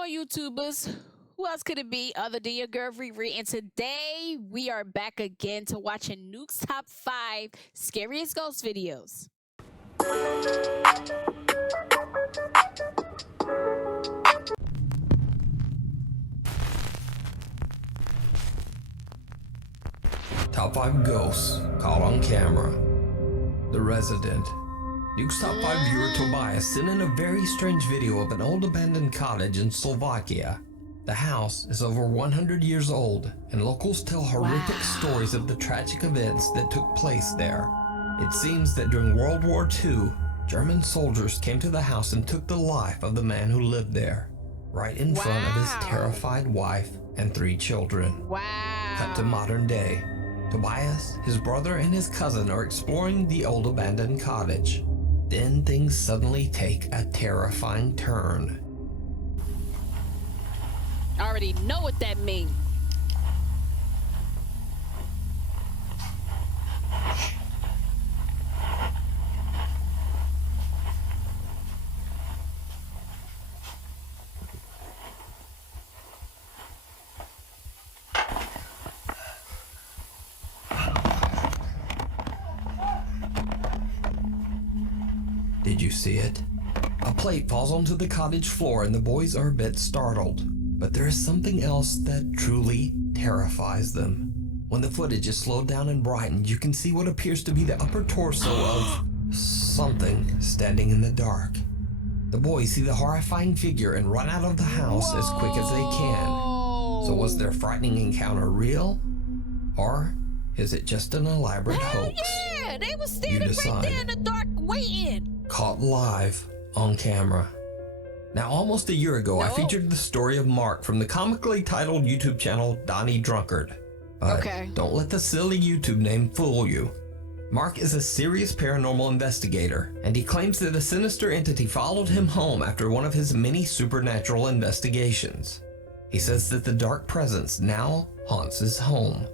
on, YouTubers? Who else could it be other than your girl Riri? And today we are back again to watching Nuke's top 5 scariest ghost videos. Top 5 ghosts caught on camera. The Resident. Nuke's top 5 viewer Tobias sent in a very strange video of an old abandoned cottage in Slovakia. The house is over 100 years old, and locals tell horrific stories of the tragic events that took place there. It seems that during World War II, German soldiers came to the house and took the life of the man who lived there, right in front of his terrified wife and 3 children. Cut to modern day. Tobias, his brother, and his cousin are exploring the old abandoned cottage. Then things suddenly take a terrifying turn. I already know what that means. Did you see it? A plate falls onto the cottage floor and the boys are a bit startled. But there is something else that truly terrifies them. When the footage is slowed down and brightened, you can see what appears to be the upper torso of something standing in the dark. The boys see the horrifying figure and run out of the house as quick as they can. So was their frightening encounter real? Or is it just an elaborate hoax? Yeah, they were standing right there in the dark waiting. Caught live on camera. Now, almost a year ago, I featured the story of Mark from the comically titled YouTube channel Donnie Drunkard. But don't let the silly YouTube name fool you. Mark is a serious paranormal investigator, and he claims that a sinister entity followed him home after one of his many supernatural investigations. He says that the dark presence now haunts his home.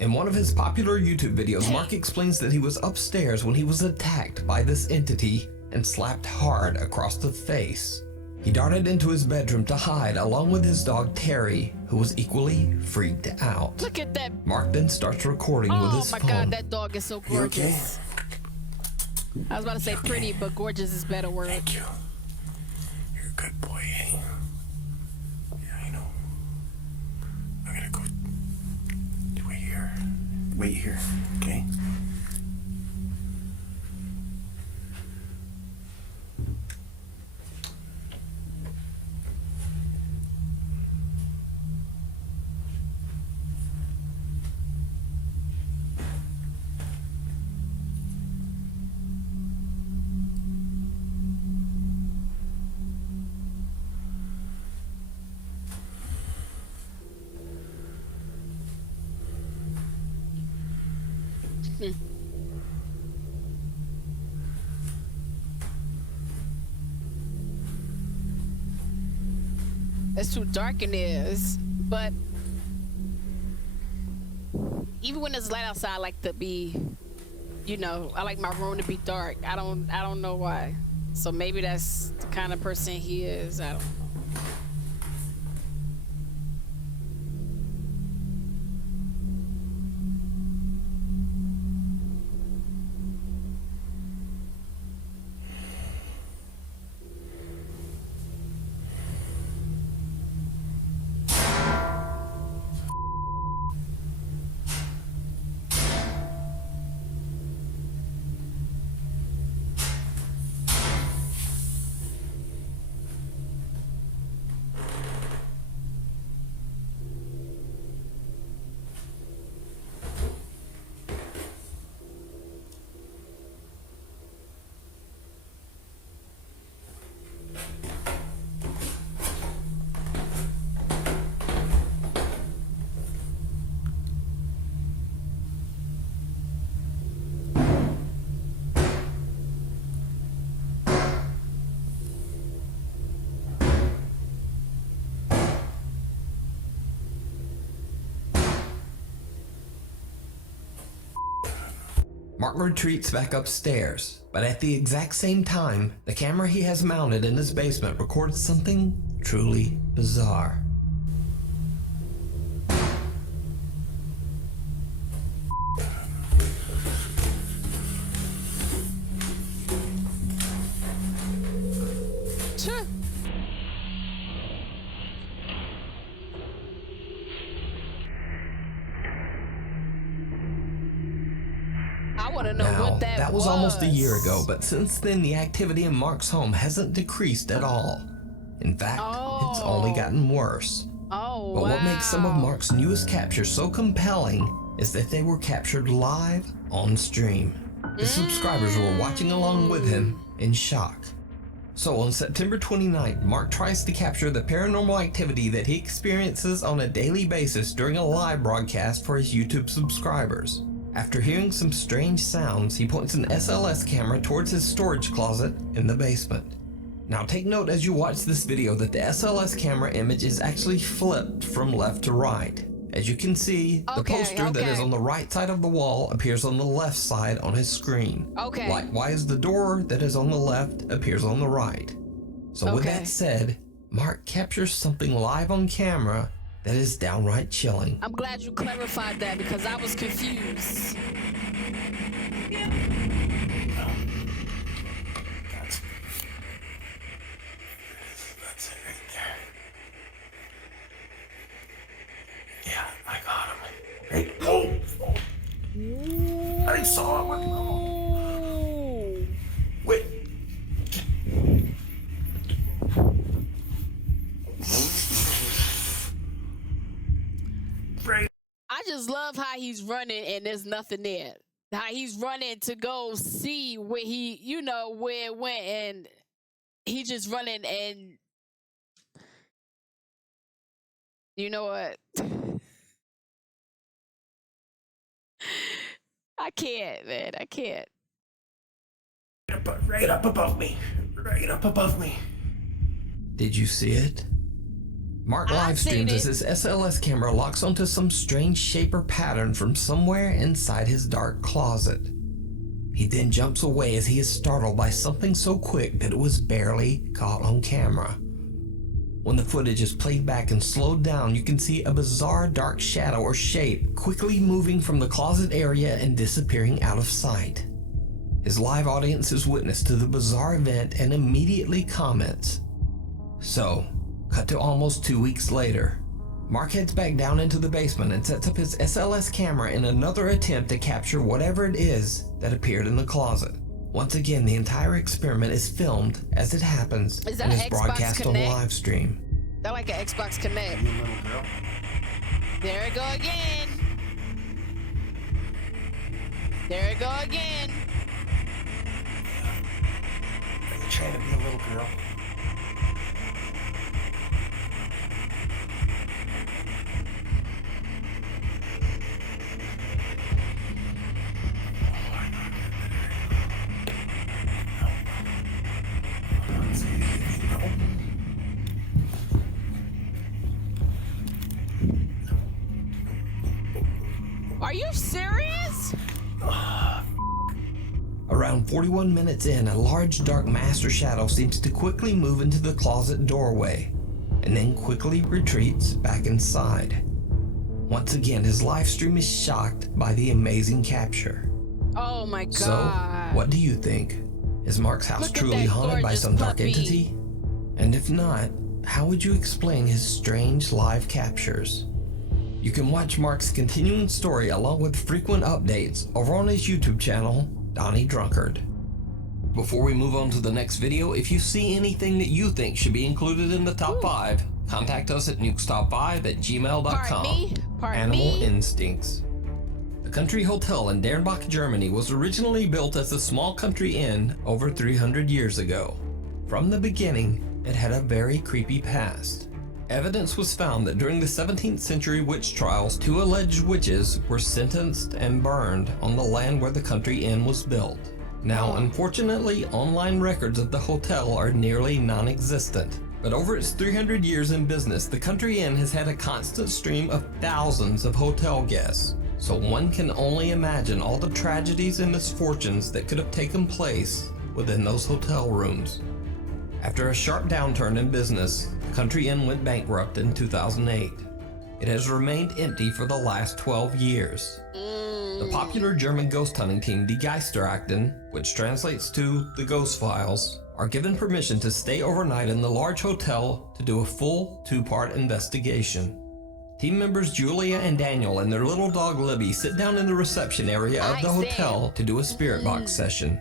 In one of his popular YouTube videos, Mark explains that he was upstairs when he was attacked by this entity and slapped hard across the face. He darted into his bedroom to hide along with his dog Terry, who was equally freaked out. Look at that. Mark then starts recording with his phone. Oh my God, that dog is so gorgeous. Okay? I was about to say pretty, but gorgeous is a better word. Thank you. You're a good boy, eh? Yeah, I know. I gotta go. Wait here. Wait here, okay? It's too dark in there, but even when it's light outside, I like to be, you know, I like my room to be dark. I don't know why. So maybe that's the kind of person he is. I don't know. Mark retreats back upstairs, but at the exact same time, the camera he has mounted in his basement records something truly bizarre. Sure. I want to know Now, what that was almost a year ago, but since then the activity in Mark's home hasn't decreased at all. In fact, it's only gotten worse. Oh, But wow. what makes some of Mark's newest captures so compelling is that they were captured live on stream. His subscribers were watching along with him in shock. So on September 29th, Mark tries to capture the paranormal activity that he experiences on a daily basis during a live broadcast for his YouTube subscribers. After hearing some strange sounds, he points an SLS camera towards his storage closet in the basement. Now take note as you watch this video that the SLS camera image is actually flipped from left to right. As you can see, the poster that is on the right side of the wall appears on the left side on his screen. Okay. Likewise, the door that is on the left appears on the right. So with that said, Mark captures something live on camera that is downright chilling. I'm glad you clarified that because I was confused. That's it right there. Yeah, I got him. Hey, oh! I saw him. Wait. I just love how he's running and there's nothing there. How he's running to go see where he, you know, where it went, and he just running and you know what? I can't, man. I can't. Right up above me. Right up above me. Did you see it? Mark live streams as his SLS camera locks onto some strange shape or pattern from somewhere inside his dark closet. He then jumps away as he is startled by something so quick that it was barely caught on camera. When the footage is played back and slowed down, you can see a bizarre dark shadow or shape quickly moving from the closet area and disappearing out of sight. His live audience is witness to the bizarre event and immediately comments. So, cut to almost 2 weeks later. Mark heads back down into the basement and sets up his SLS camera in another attempt to capture whatever it is that appeared in the closet. Once again, the entire experiment is filmed as it happens and is broadcast on live stream. They're like an Xbox Connect. There it go again. There it go again. Are you trying to be a little girl? Are you serious? Around 41 minutes in, a large dark mass or shadow seems to quickly move into the closet doorway, and then quickly retreats back inside. Once again, his live stream is shocked by the amazing capture. Oh my god. So, what do you think? Is Mark's house truly haunted by some dark entity? And if not, how would you explain his strange live captures? You can watch Mark's continuing story along with frequent updates over on his YouTube channel, Donnie Drunkard. Before we move on to the next video, if you see anything that you think should be included in the top 5, contact us at nukestop5@gmail.com. Animal Instincts. The Country Hotel in Dernbach, Germany was originally built as a small country inn over 300 years ago. From the beginning, it had a very creepy past. Evidence was found that during the 17th century witch trials, 2 alleged witches were sentenced and burned on the land where the country inn was built. Now, unfortunately, online records of the hotel are nearly non-existent. But over its 300 years in business, the country inn has had a constant stream of thousands of hotel guests. So one can only imagine all the tragedies and misfortunes that could have taken place within those hotel rooms. After a sharp downturn in business, the Country Inn went bankrupt in 2008. It has remained empty for the last 12 years. The popular German ghost hunting team Die Geisterakten, which translates to the Ghost Files, are given permission to stay overnight in the large hotel to do a full 2-part investigation. Team members Julia and Daniel and their little dog Libby sit down in the reception area of the hotel to do a spirit box session.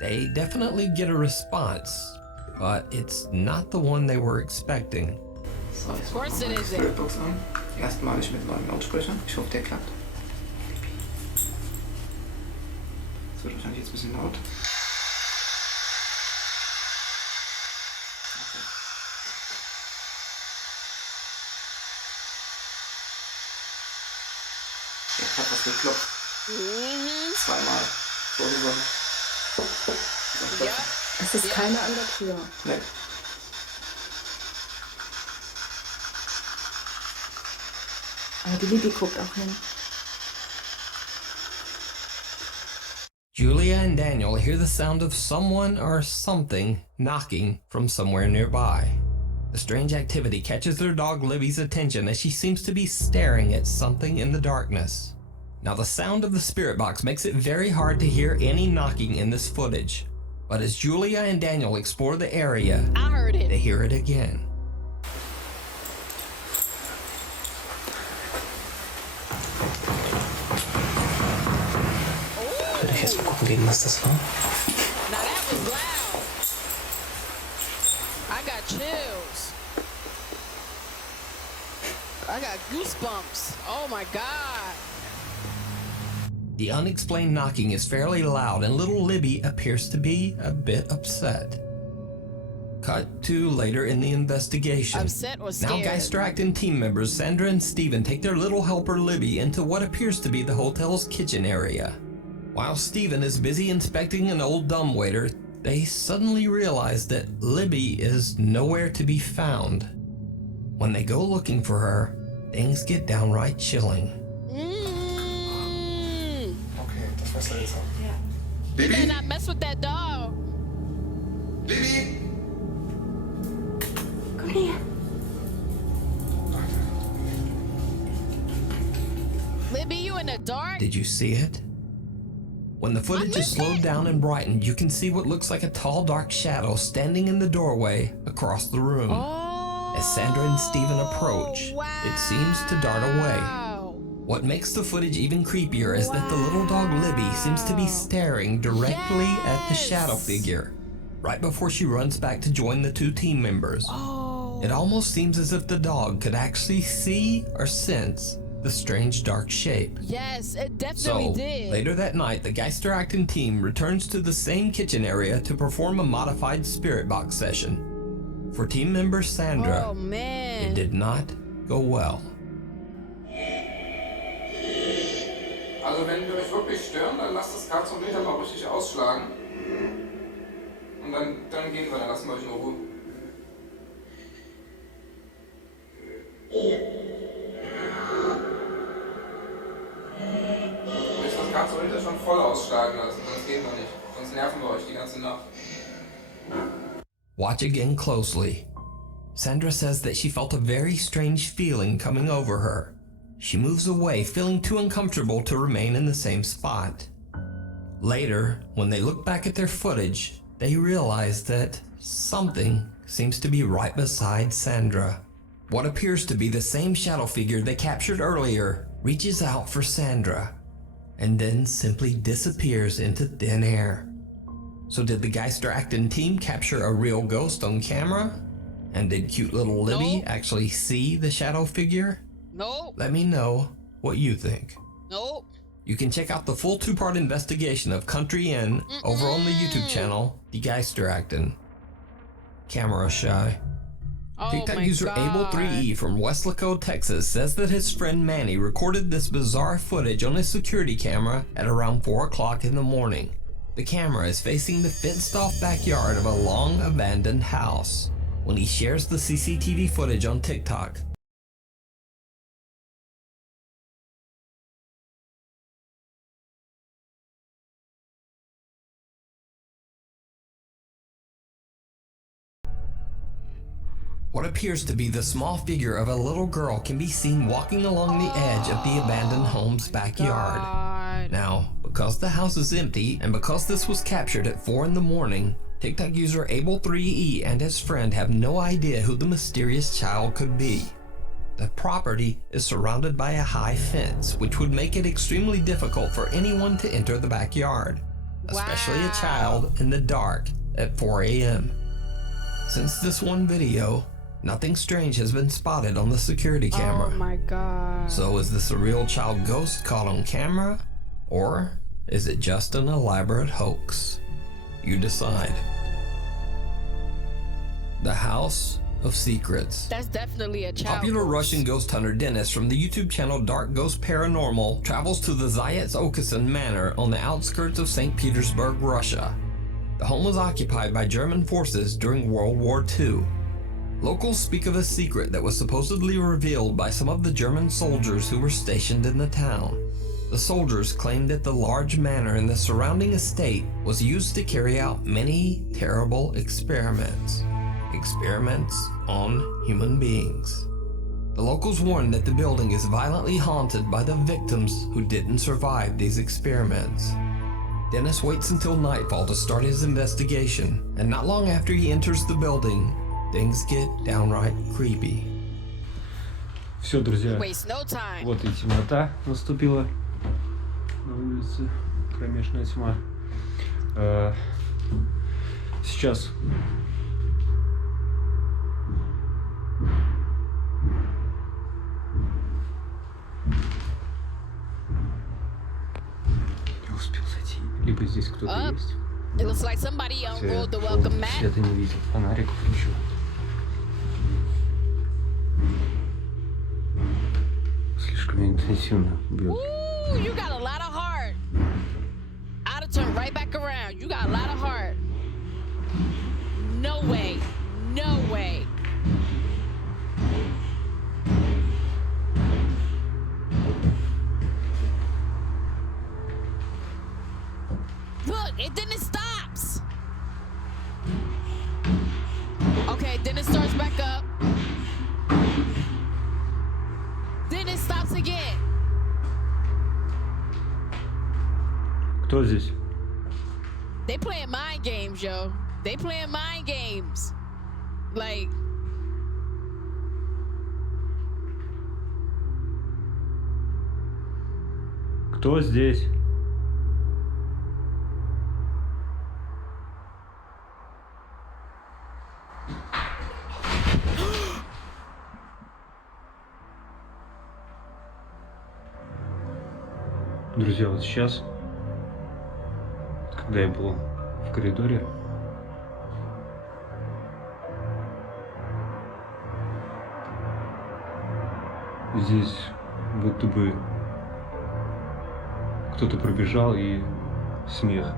They definitely get a response, but it's not the one they were expecting. So, Of course it isn't. Spiritbox an. Erstmalig mit neuen Lautsprechern. Ich hoffe, der klappt. Das wird wahrscheinlich jetzt ein bisschen laut. Jetzt hat was geklopft. Zweimal. So. Ja. Es ist keiner an der Tür. Nee. Aber die Bibi guckt auch hin. Julia and Daniel hear the sound of someone or something knocking from somewhere nearby. The strange activity catches their dog Libby's attention as she seems to be staring at something in the darkness. Now the sound of the spirit box makes it very hard to hear any knocking in this footage. But as Julia and Daniel explore the area, I heard they it. hear it again. Würde ich jetzt mal gucken gehen, was das war. Now that was loud. I got chills. I got goosebumps. Oh my God. The unexplained knocking is fairly loud and little Libby appears to be a bit upset. Cut to later in the investigation. Upset or Now scared? Geisterakten team members Sandra and Steven take their little helper Libby into what appears to be the hotel's kitchen area. While Steven is busy inspecting an old dumbwaiter, they suddenly realize that Libby is nowhere to be found. When they go looking for her, things get downright chilling. Okay, das weiß er jetzt auch. Ja. You better not mess with that dog. Bibi! Komm her. Libby, you in the dark? Did you see it? When the footage is slowed down and brightened, you can see what looks like a tall, dark shadow standing in the doorway across the room. Oh, As Sandra and Steven approach, it seems to dart away. wow. What makes the footage even creepier is that the little dog Libby seems to be staring directly at the shadow figure, right before she runs back to join the two team members. Oh. It almost seems as if the dog could actually see or sense the strange dark shape. Yes, it So, definitely did. later that night, the Geisterakten team returns to the same kitchen area to perform a modified spirit box session. For team member Sandra, Oh man. it did not go well. Also wenn wir euch wirklich stören, dann lasst das Kartonmeter mal richtig ausschlagen. Und dann gehen wir, dann lassen wir euch in Ruhe. Ihr müsst das Kartonmeter schon voll ausschlagen lassen, sonst gehen wir nicht. Sonst nerven wir euch die ganze Nacht. Watch again closely. Sandra says that she felt a very strange feeling coming over her. She moves away, feeling too uncomfortable to remain in the same spot. Later, when they look back at their footage, they realize that something seems to be right beside Sandra. What appears to be the same shadow figure they captured earlier reaches out for Sandra, and then simply disappears into thin air. So did the Geisterakten team capture a real ghost on camera? And did cute little Libby No. actually see the shadow figure? Nope. Let me know what you think. Nope. You can check out the full 2-part investigation of Country Inn over on the YouTube channel, Die Geisterakten. Camera shy. Oh TikTok my user God. Able3E from Weslaco, Texas says that his friend Manny recorded this bizarre footage on his security camera at around 4 o'clock in the morning. The camera is facing the fenced-off backyard of a long abandoned house. When he shares the CCTV footage on TikTok, What appears to be the small figure of a little girl can be seen walking along the edge of the abandoned home's backyard. God. Now, because the house is empty and because this was captured at 4 in the morning, TikTok user Abel3E and his friend have no idea who the mysterious child could be. The property is surrounded by a high fence, which would make it extremely difficult for anyone to enter the backyard, especially a child in the dark at 4 a.m. Since this one video, nothing strange has been spotted on the security camera. Oh my God. So is this a real child ghost caught on camera? Or is it just an elaborate hoax? You decide. The House of Secrets. That's definitely a child. Popular ghost. Russian ghost hunter Dennis from the YouTube channel Dark Ghost Paranormal travels to the Zayats Okasan Manor on the outskirts of St. Petersburg, Russia. The home was occupied by German forces during World War II. Locals speak of a secret that was supposedly revealed by some of the German soldiers who were stationed in the town. The soldiers claimed that the large manor and the surrounding estate was used to carry out many terrible experiments. Experiments on human beings. The locals warned that the building is violently haunted by the victims who didn't survive these experiments. Dennis waits until nightfall to start his investigation, and not long after he enters the building, things get downright creepy. Все, друзья, Waste no time. вот и темнота наступила на улице, кромешная тьма. Сейчас не успел зайти. Либо здесь кто-то есть. It looks like somebody unrolled the welcome mat. Света не видел, фонарик включу. Слишком интенсивно бьет. Ooh, you got a lot of heart. I'd have turned right back around. You got a lot of heart. No way. No way. Look, it then it stops. Okay, then it starts back up. Then it stops again. Кто здесь? They playing mind games, yo. They playing mind games. Like, Кто здесь? Друзья, вот сейчас, когда я был в коридоре, здесь будто бы кто-то пробежал и смех.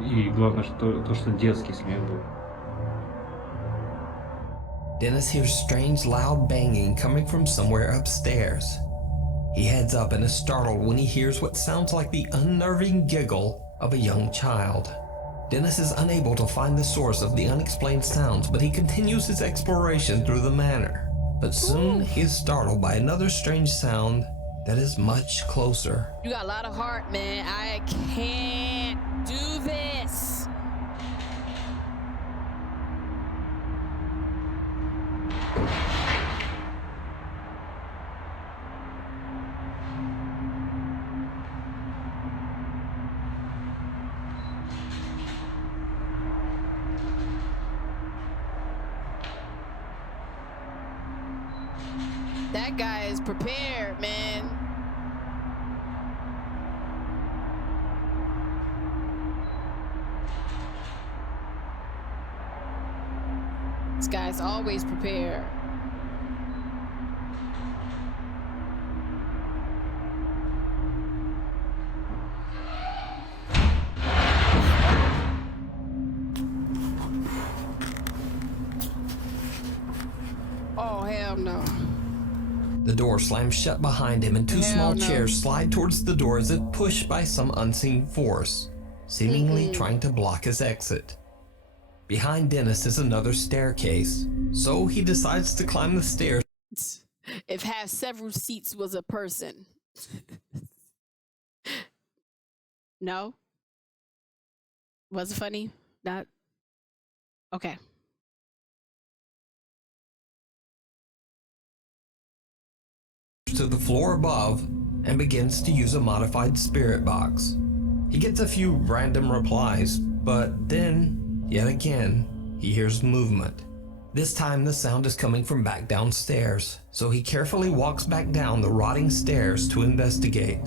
И главное, что детский смех был. Dennis hears strange loud banging coming from somewhere upstairs. He heads up and is startled when he hears what sounds like the unnerving giggle of a young child. Dennis is unable to find the source of the unexplained sounds, but he continues his exploration through the manor. But soon he is startled by another strange sound that is much closer. you got a lot of heart, man. I can't do this. That guy is prepared, man. This guy's always prepared. Oh, hell no. The door slams shut behind him and two Hell small no. chairs slide towards the door as if pushed by some unseen force, seemingly trying to block his exit. Behind Dennis is another staircase, so he decides to climb the stairs. If have several seats was a person. No? Was it funny? Not? Okay. To the floor above and begins to use a modified spirit box. He gets a few random replies, but then, yet again, he hears movement. This time the sound is coming from back downstairs, so he carefully walks back down the rotting stairs to investigate.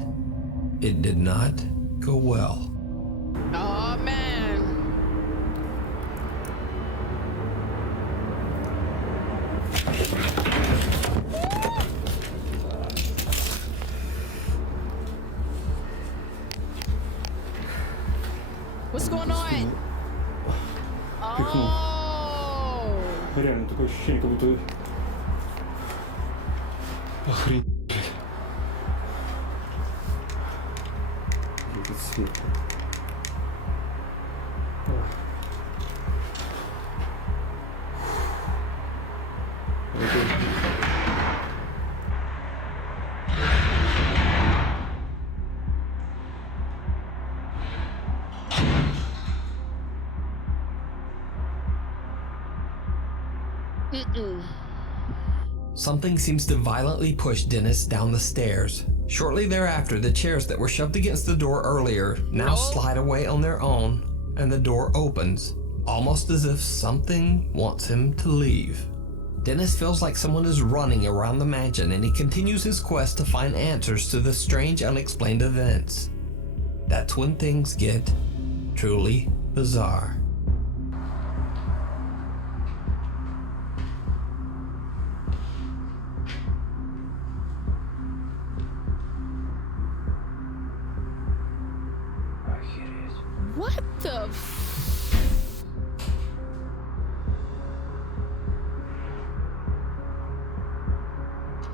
It did not go well. Oh man. What's going on? Oh. Реально такое ощущение, как будто... Охренеть. Этот свет. Something seems to violently push Dennis down the stairs. Shortly thereafter, the chairs that were shoved against the door earlier now slide away on their own, and the door opens, almost as if something wants him to leave. Dennis feels like someone is running around the mansion, and he continues his quest to find answers to the strange, unexplained events. That's when things get truly bizarre. What the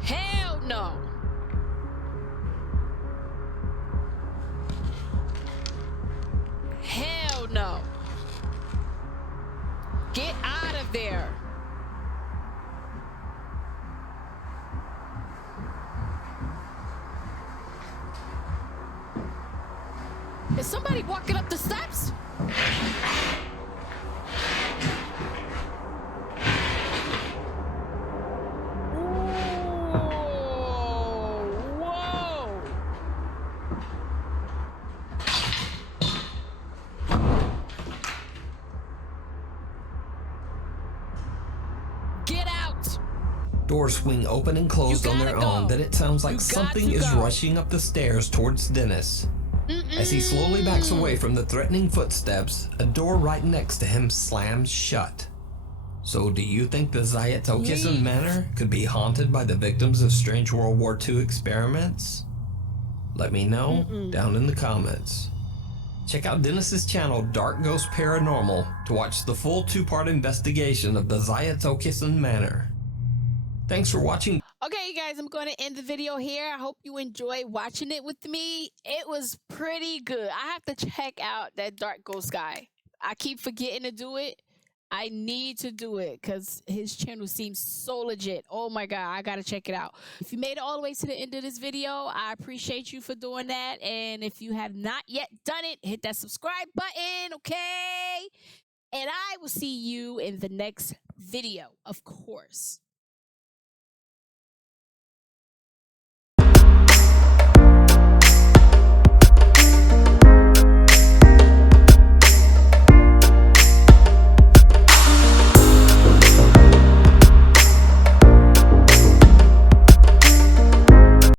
Hell no. Hell no. Get out of there. Is somebody walking up the steps? Whoa. Get out. Doors swing open and closed on their own, then it sounds like something is rushing up the stairs towards Dennis. As he slowly backs away from the threatening footsteps, a door right next to him slams shut. So do you think the Zayatokisan Manor could be haunted by the victims of strange World War II experiments? Let me know down in the comments. Check out Dennis's channel Dark Ghost Paranormal to watch the full 2-part investigation of the Zayatokisan Manor. Thanks for watching. Okay, you guys, I'm going to end the video here. I hope you enjoyed watching it with me. It was pretty good. I have to check out that Dark Ghost guy. I keep forgetting to do it. I need to do it because his channel seems so legit. Oh my God, I got to check it out. If you made it all the way to the end of this video, I appreciate you for doing that. And if you have not yet done it, hit that subscribe button, okay? And I will see you in the next video, of course.